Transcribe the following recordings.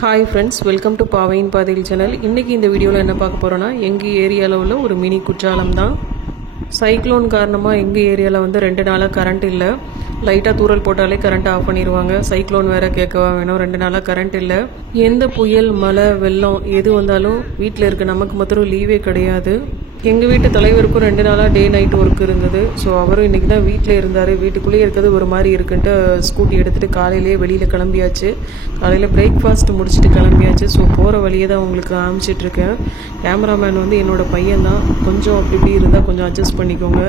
Hi friends, welcome to Paavayin Pathil channel. இன்னைக்கு இந்த வீடியோல என்ன பார்க்க போறோம்னா எங்க ஏரியால உள்ள ஒரு மினி குற்றாலம் தான். சைக்ளோன் காரணமா எங்க ஏரியால வந்து 2 நாளா கரண்ட் இல்ல. லைட்டா தூறல் போட்டாலே கரண்ட் ஆஃப் பண்ணிடுவாங்க. சைக்ளோன் வேற கேட்கவா வேணும், 2 நாளா கரண்ட் இல்ல. எந்த புயல் மழை வெள்ளம் எது வந்தாலும் வீட்டில் இருக்க நமக்கு மாத்திரம் லீவே கிடையாது. எங்கள் வீட்டு தலைவருக்கும் 2 நாளாக டே நைட் ஒர்க் இருந்தது. ஸோ அவரும் இன்றைக்கி தான் வீட்டில் இருந்தார். வீட்டுக்குள்ளேயே இருக்கிறது ஒரு மாதிரி இருக்குன்ட்டு ஸ்கூட்டி எடுத்துகிட்டு காலையிலேயே வெளியில் கிளம்பியாச்சு. காலையில் பிரேக்ஃபாஸ்ட் முடிச்சுட்டு கிளம்பியாச்சு. ஸோ போகிற வழியே தான் உங்களுக்கு காமிச்சிட்ருக்கேன். கேமராமேன் வந்து என்னோடய பையன் தான். கொஞ்சம் அப்படி இப்படி இருந்தால் கொஞ்சம் அட்ஜஸ்ட் பண்ணிக்கோங்க.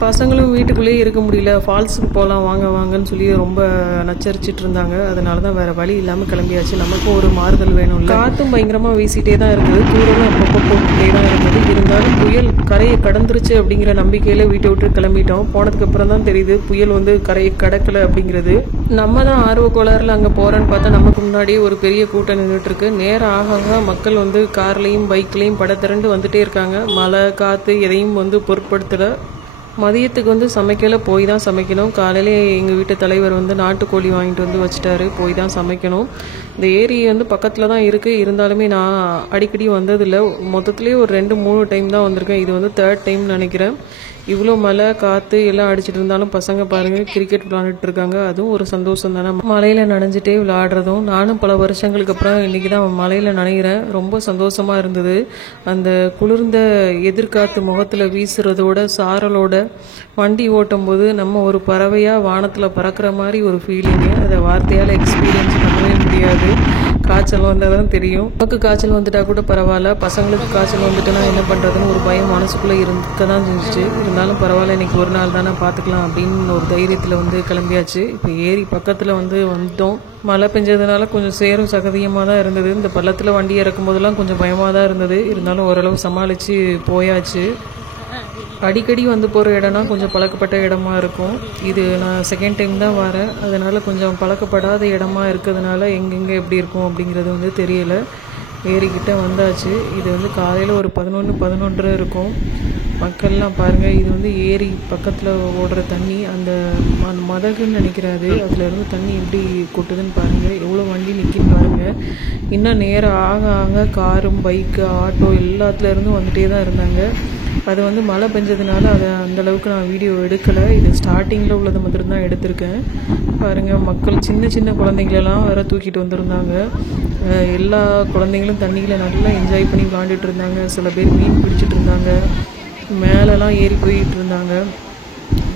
பசங்களும் வீட்டுக்குள்ளேயே இருக்க முடியல. ஃபால்ஸுக்கு போகலாம் வாங்கன்னு சொல்லி ரொம்ப நச்சரிச்சிட்டு இருந்தாங்க. அதனால தான் வேறு வழி இல்லாமல் கிளம்பியாச்சு. நமக்கும் ஒரு மாறுதல் வேணும். காற்றும் பயங்கரமாக வீசிட்டே தான் இருந்தது. தூரமும் அப்பப்போ போட்டுகிட்டே தான் இருந்தது. இருந்தாலும் புயல் கரையை கடந்துருச்சு அப்படிங்கிற நம்பிக்கையில் வீட்டை விட்டு கிளம்பிட்டோம். போனதுக்கு அப்புறம் தான் தெரியுது புயல் வந்து கரையை கடக்கலை அப்படிங்கிறது. நம்ம தான் ஆர்வ கோளாறுல அங்கே போகிறேன்னு பார்த்தா நமக்கு முன்னாடியே ஒரு பெரிய கூட்டம் நின்றுட்டு இருக்கு. நேரம் ஆக மக்கள் வந்து கார்லேயும் பைக்லேயும் பட திரண்டு வந்துட்டே இருக்காங்க. மழை காற்று எதையும் வந்து பொருட்படுத்தலை. மதியத்துக்கு வந்து சமைக்கல, போய் தான் சமைக்கணும். காலையிலே எங்கள் வீட்டு தலைவர் வந்து நாட்டுக்கோழி வாங்கிட்டு வந்து வச்சுட்டாரு. போய் தான் சமைக்கணும். இந்த ஏரி வந்து பக்கத்தில் தான் இருக்குது. இருந்தாலுமே நான் அடிக்கடி வந்ததில்லை. மொத்தத்துலேயே ஒரு 2-3 டைம் தான் வந்திருக்கேன். இது வந்து 3rd டைம் நினைக்கிறேன். இவ்வளோ மழை காற்று எல்லாம் அடிச்சிட்டு இருந்தாலும் பசங்க பாருங்கள் கிரிக்கெட் விளாண்டுட்டு இருக்காங்க. அதுவும் ஒரு சந்தோஷம் தானே, மழையில் நனைஞ்சிட்டே விளையாடுறதும். நானும் பல வருஷங்களுக்கு அப்புறம் இன்றைக்கி தான் மழையில் நனைகிறேன். ரொம்ப சந்தோஷமாக இருந்தது. அந்த குளிர்ந்த எதிர்காற்று முகத்தில் வீசுறதோட சாரலோட வண்டி ஓட்டும் போது நம்ம ஒரு பறவையாக வானத்தில் பறக்கிற மாதிரி ஒரு ஃபீலிங்கு. அதை வார்த்தையால் எக்ஸ்பீரியன்ஸ் பண்ணவே முடியாது. காய்ச்சல் வந்தால் தான் தெரியும். நமக்கு காய்ச்சல் வந்துட்டா கூட பரவாயில்ல, பசங்களுக்கு காய்ச்சல் வந்துட்டுனா என்ன பண்ணுறதுன்னு ஒரு பயம் மனசுக்குள்ளே இருக்க தான் செஞ்சிச்சு. இருந்தாலும் பரவாயில்ல, இன்றைக்கி ஒரு நாள் தானே பார்த்துக்கலாம் அப்படின்னு ஒரு தைரியத்தில் வந்து கிளம்பியாச்சு. இப்போ ஏரி பக்கத்தில் வந்து வந்துட்டோம். மழை பெஞ்சதுனால கொஞ்சம் சேரும் சகதியமாக தான் இருந்தது. இந்த பள்ளத்தில் வண்டி இறக்கும் போதெல்லாம் கொஞ்சம் பயமாக தான் இருந்தது. இருந்தாலும் ஓரளவு சமாளித்து போயாச்சு. அடிக்கடி வந்து போகிற இடம்னா கொஞ்சம் பழக்கப்பட்ட இடமா இருக்கும். இது நான் 2nd டைம் தான் வரேன். அதனால் கொஞ்சம் பழக்கப்படாத இடமா இருக்கிறதுனால எங்கெங்கே எப்படி இருக்கும் அப்படிங்கிறது வந்து தெரியலை. ஏரிக்கிட்ட வந்தாச்சு. இது வந்து காலையில் ஒரு 11-11:30 இருக்கும். மக்கள்லாம் பாருங்கள். இது வந்து ஏரி பக்கத்தில் ஓடுற தண்ணி. அந்த மதகுன்னு நினைக்கிறாரு. அதில் இருந்து தண்ணி எப்படி கொட்டுதுன்னு பாருங்கள். எவ்வளோ வண்டி நிற்கின்னு பாருங்கள். இன்னும் நேரம் ஆக ஆக காரும் பைக்கு ஆட்டோ எல்லாத்துலேருந்தும் வந்துகிட்டே தான் இருந்தாங்க. அது வந்து மழை பெஞ்சதுனால அதை அந்தளவுக்கு நான் வீடியோ எடுக்கலை. இது ஸ்டார்டிங்கில் உள்ளது மட்டும்தான் எடுத்திருக்கேன். பாருங்கள், மக்கள் சின்ன சின்ன குழந்தைங்களெல்லாம் வேற தூக்கிட்டு வந்திருந்தாங்க. எல்லா குழந்தைங்களும் தண்ணியில் நல்லா என்ஜாய் பண்ணி விளாண்டுட்டு இருந்தாங்க. சில பேர் மீன் பிடிச்சிட்டு இருந்தாங்க. மேலெலாம் ஏறி போயிட்டு இருந்தாங்க.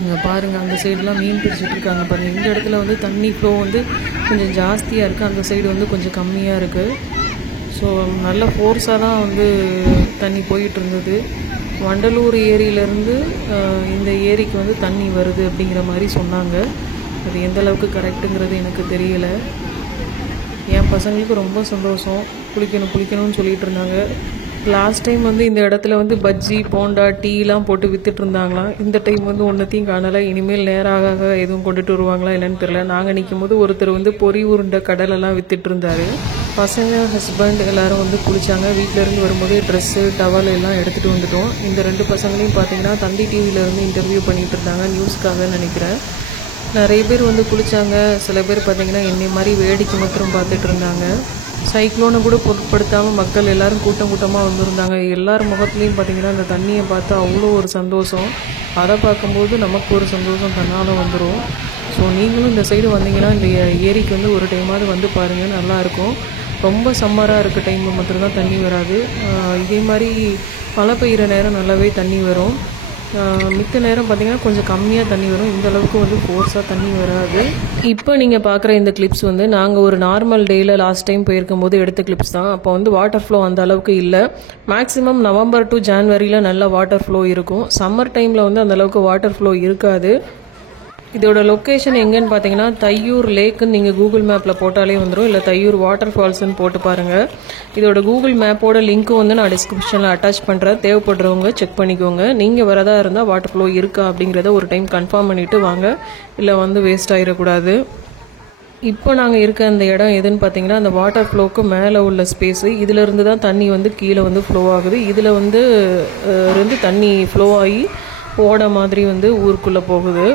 இங்கே பாருங்கள், அந்த சைடெலாம் மீன் பிடிச்சிட்டு இருக்காங்க பாருங்கள். இந்த இடத்துல வந்து தண்ணி ஃப்ளோ வந்து கொஞ்சம் ஜாஸ்தியாக இருக்குது. அந்த சைடு வந்து கொஞ்சம் கம்மியாக இருக்குது. ஸோ நல்ல ஃபோர்ஸாக தான் வந்து தண்ணி போயிட்டு இருந்தது. வண்டலூர் ஏரியிலேருந்து இந்த ஏரிக்கு வந்து தண்ணி வருது அப்படிங்கிற மாதிரி சொன்னாங்க. அது எந்த அளவுக்கு கரெக்டுங்கிறது எனக்கு தெரியலை. என் பசங்களுக்கு ரொம்ப சந்தோஷம். குளிக்கணும்னு சொல்லிட்டு இருந்தாங்க. லாஸ்ட் டைம் வந்து இந்த இடத்துல வந்து பஜ்ஜி போண்டா டீலாம் போட்டு வித்துட்டு இருந்தாங்களாம். இந்த டைம் வந்து ஒன்றத்தையும் காணலை. இனிமேல் நேராக எதுவும் கொண்டுட்டு வருவாங்களா என்னன்னு தெரியல. நாங்கள் நிற்கும் போது ஒருத்தர் வந்து பொறி உருண்டை கடலெல்லாம் வித்துட்டு இருந்தார். பசங்க ஹஸ்பண்ட் எல்லோரும் வந்து குளித்தாங்க. வீட்டிலேருந்து வரும்போது ட்ரெஸ்ஸு டவல் எல்லாம் எடுத்துகிட்டு வந்துட்டோம். இந்த 2 பசங்களையும் பார்த்தீங்கன்னா தந்தி டிவியில் வந்து இன்டர்வியூ பண்ணிகிட்டு இருந்தாங்க, நியூஸ்க்காக நினைக்கிறேன். நிறைய பேர் வந்து குளித்தாங்க. சில பேர் பார்த்திங்கன்னா என்னை மாதிரி வேடிக்கை மாத்திரம் பார்த்துட்டு இருந்தாங்க. சைக்ளோனை கூட பொருட்படுத்தாமல் மக்கள் எல்லோரும் கூட்டமாக வந்திருந்தாங்க. எல்லார் முகத்துலேயும் பார்த்திங்கன்னா அந்த தண்ணியை பார்த்தா அவ்வளோ ஒரு சந்தோஷம். அதை பார்க்கும்போது நமக்கு ஒரு சந்தோஷம் தன்னால் வந்துடும். ஸோ நீங்களும் இந்த சைடு வந்தீங்கன்னா இந்த ஏரிக்கு வந்து ஒரு டைமாவது வந்து பாருங்கள், நல்லாயிருக்கும். ரொம்ப சம்மராக இருக்க டைமில் மட்டும்தான் தண்ணி வராது. இதே மாதிரி மழை பெய்கிற நேரம் நல்லாவே தண்ணி வரும். மித்த நேரம் பார்த்திங்கன்னா கொஞ்சம் கம்மியாக தண்ணி வரும். இந்த அளவுக்கு வந்து ஃபோர்ஸாக தண்ணி வராது. இப்போ நீங்கள் பார்க்குற இந்த கிளிப்ஸ் வந்து நாங்கள் ஒரு நார்மல் டேயில் லாஸ்ட் டைம் போயிருக்கும் போது எடுத்த கிளிப்ஸ் தான். அப்போ வந்து வாட்டர் ஃப்ளோ அந்த அளவுக்கு இல்லை. மேக்ஸிமம் நவம்பர் டு ஜான்வரியில் நல்லா வாட்டர் ஃப்ளோ இருக்கும். சம்மர் டைமில் வந்து அந்தளவுக்கு வாட்டர் ஃப்ளோ இருக்காது. இதோட லொக்கேஷன் எங்கன்னு பார்த்தீங்கன்னா தையூர் லேக்குன்னு நீங்கள் கூகுள் மேப்பில் போட்டாலே வந்துடும். இல்லை தையூர் வாட்டர் ஃபால்ஸ்ன்னு போட்டு பாருங்கள். இதோட கூகுள் மேப்போட லிங்க்கும் வந்து நான் டிஸ்கிரிப்ஷனில் அட்டாச் பண்ணுறேன். தேவைப்படுறவங்க செக் பண்ணிக்கோங்க. நீங்கள் வரதா இருந்தால் வாட்டர் ஃப்ளோ இருக்கா அப்படிங்கிறத ஒரு டைம் கன்ஃபார்ம் பண்ணிவிட்டு வாங்க. இல்லை வந்து வேஸ்ட் ஆகிடக்கூடாது. இப்போ நாங்கள் இருக்க அந்த இடம் எதுன்னு பார்த்தீங்கன்னா அந்த வாட்டர் ஃப்ளோக்கு மேலே உள்ள ஸ்பேஸு. இதிலேருந்து தான் தண்ணி வந்து கீழே வந்து ஃப்ளோ ஆகுது. இதில் வந்து தண்ணி ஃப்ளோ ஆகி ஓட மாதிரி வந்து ஊருக்குள்ளே போகுது.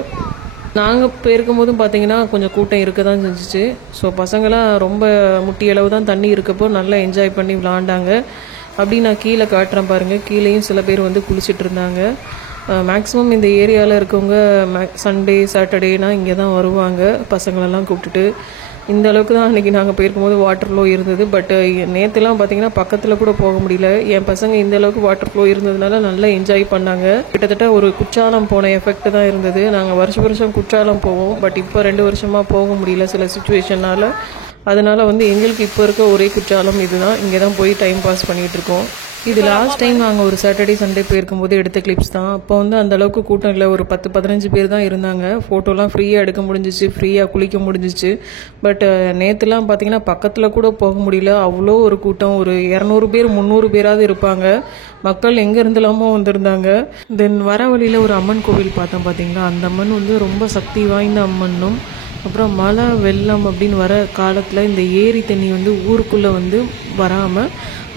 நாங்கள் போயிருக்கும் போதும் பார்த்தீங்கன்னா கொஞ்சம் கூட்டம் இருக்க தான் செஞ்சிச்சு. ஸோ பசங்களாம் ரொம்ப முட்டி அளவு தான் தண்ணி இருக்கப்போ நல்லா என்ஜாய் பண்ணி விளாண்டாங்க. அப்படி நான் கீழே காட்டுறேன் பாருங்கள். கீழேயும் சில பேர் வந்து குளிச்சுட்டு இருந்தாங்க. மேக்ஸிமம் இந்த ஏரியாவில் இருக்கவங்க சண்டே சாட்டர்டேனா இங்கே தான் வருவாங்க பசங்களெல்லாம் கூப்பிட்டுட்டு. இந்த அளவுக்கு தான் அன்றைக்கி நாங்கள் போயிருக்கும்போது வாட்டர் ஃப்ளோ இருந்தது. பட் நேற்றுலாம் பார்த்திங்கன்னா பக்கத்தில் கூட போக முடியல. என் பசங்க இந்த அளவுக்கு வாட்டர் ஃப்ளோ இருந்ததுனால நல்லா என்ஜாய் பண்ணாங்க. கிட்டத்தட்ட ஒரு குற்றாலம் போன எஃபெக்ட் தான் இருந்தது. நாங்கள் வருஷம் குற்றாலம் போவோம். பட் இப்போ 2 வருஷமாக போக முடியல சில சுச்சுவேஷனால். அதனால் வந்து எங்களுக்கு இப்போ இருக்க ஒரே குற்றாலம் இதுதான். இங்கே தான் போய் டைம் பாஸ் பண்ணிகிட்ருக்கோம். இது லாஸ்ட் டைம் நாங்கள் ஒரு சாட்டர்டே சண்டே போயிருக்கும்போது எடுத்த கிளிப்ஸ் தான். அப்போ வந்து அந்தளவுக்கு கூட்டம் இல்லை, ஒரு 10-15 பேர் தான் இருந்தாங்க. ஃபோட்டோலாம் ஃப்ரீயாக எடுக்க முடிஞ்சிச்சு, ஃப்ரீயாக குளிக்க முடிஞ்சிச்சு. பட் நேற்றுலாம் பார்த்திங்கன்னா பக்கத்தில் கூட போக முடியல, அவ்வளோ ஒரு கூட்டம். ஒரு 200 பேர் 300 பேராவது இருப்பாங்க. மக்கள் எங்கே இருந்தெல்லாமோ வந்திருந்தாங்க. தென் வர வழியில் ஒரு அம்மன் கோவில் பார்த்தோம் பார்த்தீங்களா. அந்த அம்மன் வந்து ரொம்ப சக்தி வாய்ந்த அம்மனும், அப்புறம் மழை வெள்ளம் அப்படின்னு வர காலத்தில் இந்த ஏரி தண்ணி வந்து ஊருக்குள்ளே வந்து வராமல்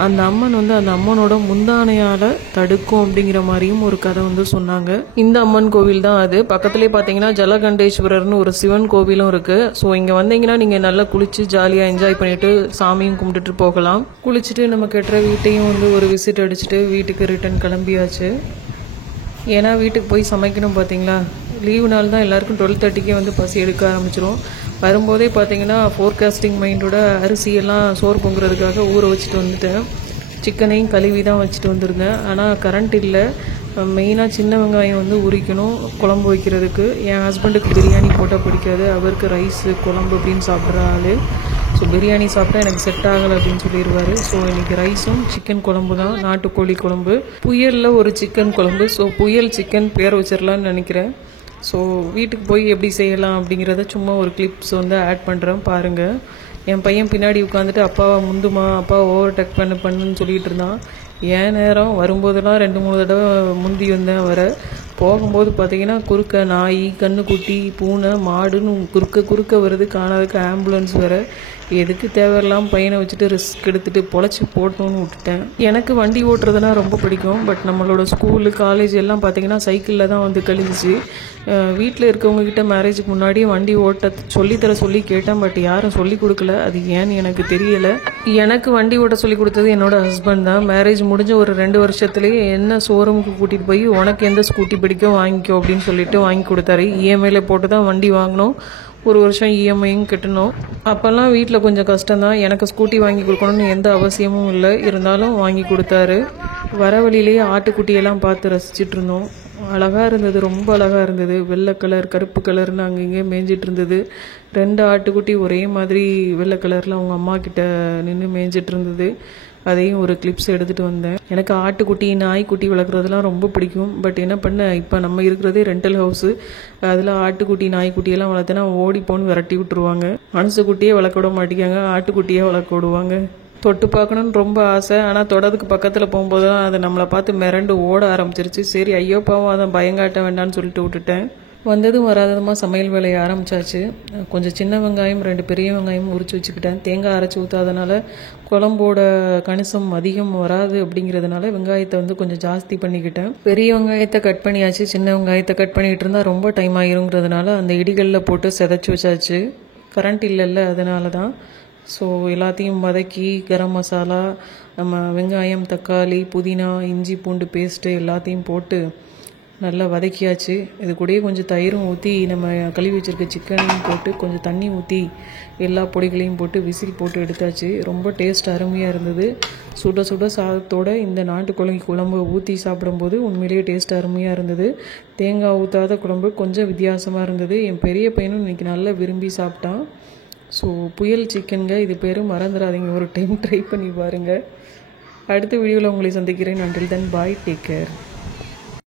அந்த அம்மன் வந்து அந்த அம்மனோட முந்தானையால் தடுக்கும் அப்படிங்கிற மாதிரியும் ஒரு கதை வந்து சொன்னாங்க. இந்த அம்மன் கோவில் தான் அது. பக்கத்துலேயே பார்த்தீங்கன்னா ஜலகண்டேஸ்வரர்னு ஒரு சிவன் கோவிலும் இருக்குது. ஸோ இங்கே வந்தீங்கன்னா நீங்கள் நல்லா குளித்து ஜாலியாக என்ஜாய் பண்ணிவிட்டு சாமியும் கும்பிட்டுட்டு போகலாம். குளிச்சுட்டு நம்ம கட்டுற வீட்டையும் வந்து ஒரு விசிட் அடிச்சுட்டு வீட்டுக்கு ரிட்டன் கிளம்பியாச்சு. ஏன்னா வீட்டுக்கு போய் சமைக்கணும் பார்த்தீங்களா. லீவு நாள் தான் எல்லாருக்கும் 12:30க்கே வந்து பசி எடுக்க ஆரம்பிச்சிடும். வரும்போதே பார்த்தீங்கன்னா ஃபோர்காஸ்டிங் மைண்டோட அரிசியெல்லாம் சோறு பொங்குறதுக்காக ஊற வச்சுட்டு வந்துட்டேன். சிக்கனையும் கழுவி தான் வச்சுட்டு வந்திருந்தேன். ஆனால் கரண்ட் இல்லை. மெயினாக சின்ன வெங்காயம் வந்து உரிக்கணும் குழம்பு வைக்கிறதுக்கு. என் ஹஸ்பண்டுக்கு பிரியாணி போட்டால் பிடிக்காது, அவருக்கு ரைஸு குழம்பு அப்படின்னு சாப்பிட்ற ஆள். ஸோ பிரியாணி சாப்பிட்டா எனக்கு செட் ஆகலை அப்படின்னு சொல்லிடுவார். ஸோ இன்றைக்கி ரைஸும் சிக்கன் குழம்பு தான், நாட்டுக்கோழி குழம்பு. புயலில் ஒரு சிக்கன் குழம்பு. ஸோ புயல் சிக்கன் பேர் வச்சிடலான்னு நினைக்கிறேன். ஸோ வீட்டுக்கு போய் எப்படி செய்யலாம் அப்படிங்கிறத சும்மா ஒரு கிளிப்ஸ் வந்து ஆட் பண்ணுறேன் பாருங்கள். என் பையன் பின்னாடி உட்காந்துட்டு அப்பாவை முந்துமா, அப்பா ஓவர்டேக் பண்ணுன்னு சொல்லிகிட்டு இருந்தான். ஏன் நேரம் வரும்போதெல்லாம் 2-3 தடவை முந்தி வந்தேன். போகும்போது பார்த்தீங்கன்னா குறுக்க நாய், கண்ணுக்குட்டி, பூனை, மாடுன்னு குறுக்க வருது. காணாதுக்கு ஆம்புலன்ஸ் வேறு. எதுக்கு தேவையில்லாமல் பையனை வச்சுட்டு ரிஸ்க் எடுத்துகிட்டு பொழைச்சி போட்டோன்னு விட்டுட்டேன். எனக்கு வண்டி ஓட்டுறதுனா ரொம்ப பிடிக்கும். பட் நம்மளோட ஸ்கூலு காலேஜ் எல்லாம் பார்த்திங்கன்னா சைக்கிளில் தான் வந்து கழிஞ்சிச்சு. வீட்டில் இருக்கவங்கக்கிட்ட மேரேஜுக்கு முன்னாடியே வண்டி ஓட்ட சொல்லித்தர சொல்லி கேட்டேன். பட் யாரும் சொல்லி கொடுக்கல. அது ஏன்னு எனக்கு தெரியலை. எனக்கு வண்டி ஓட்ட சொல்லி கொடுத்தது என்னோடய ஹஸ்பண்ட் தான். மேரேஜ் முடிஞ்ச ஒரு 2 வருஷத்துலேயே என்ன ஷோரூமுக்கு கூட்டிகிட்டு போய் உனக்கு எந்த ஸ்கூட்டி பிடிக்கும் வாங்கிக்கோ அப்படின்னு சொல்லிட்டு வாங்கி கொடுத்தாரு. இஎம்ஐயில் போட்டு தான் வண்டி வாங்கினோம். 1 வருஷம் இஎம்ஐயும் கட்டணும். அப்போல்லாம் வீட்டில் கொஞ்சம் கஷ்டம்தான். எனக்கு ஸ்கூட்டி வாங்கி கொடுக்கணும்னு எந்த அவசியமும் இல்லை, இருந்தாலும் வாங்கி கொடுத்தாரு. வர வழியிலேயே ஆட்டுக்குட்டியெல்லாம் பார்த்து ரசிச்சுட்டு இருந்தோம். அழகாக இருந்தது, ரொம்ப அழகாக இருந்தது. வெள்ளை கலர் கருப்பு கலர்னு அங்கங்கே மேய்ஞ்சிட்டு இருந்தது. 2 ஆட்டுக்குட்டி ஒரே மாதிரி வெள்ளை கலரில் அவங்க அம்மா கிட்ட நின்று மேய்ஞ்சிட்டு இருந்தது. அதையும் ஒரு கிளிப்ஸ் எடுத்துகிட்டு வந்தேன். எனக்கு ஆட்டுக்குட்டி நாய்க்குட்டி வளர்க்குறதுலாம் ரொம்ப பிடிக்கும். பட் என்ன பண்ண, இப்போ நம்ம இருக்கிறதே ரெண்டல் ஹவுஸு. அதில் ஆட்டுக்குட்டி நாய்க்குட்டியெல்லாம் வளர்த்தேன்னா ஓடிப்போன்னு விரட்டி விட்டுருவாங்க. மனுஷக்குட்டியே வளர்க்க விட மாட்டேங்காங்க, ஆட்டுக்குட்டியே வளர்க்க விடுவாங்க. தொட்டு பார்க்கணுன்னு ரொம்ப ஆசை. ஆனால் தொடதுக்கு பக்கத்தில் போகும்போது தான் அதை நம்மளை பார்த்து மிரண்டு ஓட ஆரம்பிச்சிருச்சு. சரி ஐயோ பாவம், அதை பயங்காட்ட வேண்டான்னு சொல்லிட்டு விட்டுட்டேன். வந்ததும் வராததுமா சமையல் வேலையை ஆரம்பித்தாச்சு. கொஞ்சம் சின்ன வெங்காயம் 2 பெரிய வெங்காயம் உரிச்சு வச்சுக்கிட்டேன். தேங்காய் அரைச்சி ஊற்றாதனால குழம்போட கணிசம் அதிகம் வராது அப்படிங்கிறதுனால வெங்காயத்தை வந்து கொஞ்சம் ஜாஸ்தி பண்ணிக்கிட்டேன். பெரிய வெங்காயத்தை கட் பண்ணியாச்சு. சின்ன வெங்காயத்தை கட் பண்ணிகிட்டு இருந்தால் ரொம்ப டைம் ஆயிருங்கிறதுனால அந்த இடிகளில் போட்டு செதைச்சி வச்சாச்சு. கரண்ட் இல்லைல்ல, அதனால தான். ஸோ எல்லாத்தையும் வதக்கி கரம் மசாலா, நம்ம வெங்காயம், தக்காளி, புதினா, இஞ்சி பூண்டு பேஸ்ட்டு எல்லாத்தையும் போட்டு நல்லா வதக்கியாச்சு. இது கூடயே கொஞ்சம் தயிரும் ஊற்றி நம்ம கழுவி வச்சுருக்க சிக்கனையும் போட்டு கொஞ்சம் தண்ணி ஊற்றி எல்லா பொடிகளையும் போட்டு விசில் போட்டு எடுத்தாச்சு. ரொம்ப டேஸ்ட் அருமையாக இருந்தது. சுட சுட சாதத்தோடு இந்த நாட்டுக்கோழி குழம்பு ஊற்றி சாப்பிடும்போது உண்மையிலேயே டேஸ்ட் அருமையாக இருந்தது. தேங்காய் ஊற்றாத குழம்பு கொஞ்சம் வித்தியாசமாக இருந்தது. என் பெரிய பையனும் இன்றைக்கி நல்லா விரும்பி சாப்பிட்டான். ஸோ புயல் சிக்கனுங்க, இது பேர் மறந்துடாதீங்க, ஒரு டைம் ட்ரை பண்ணி பாருங்கள். அடுத்த வீடியோவில் உங்களை சந்திக்கிறேன். until then bye, take care.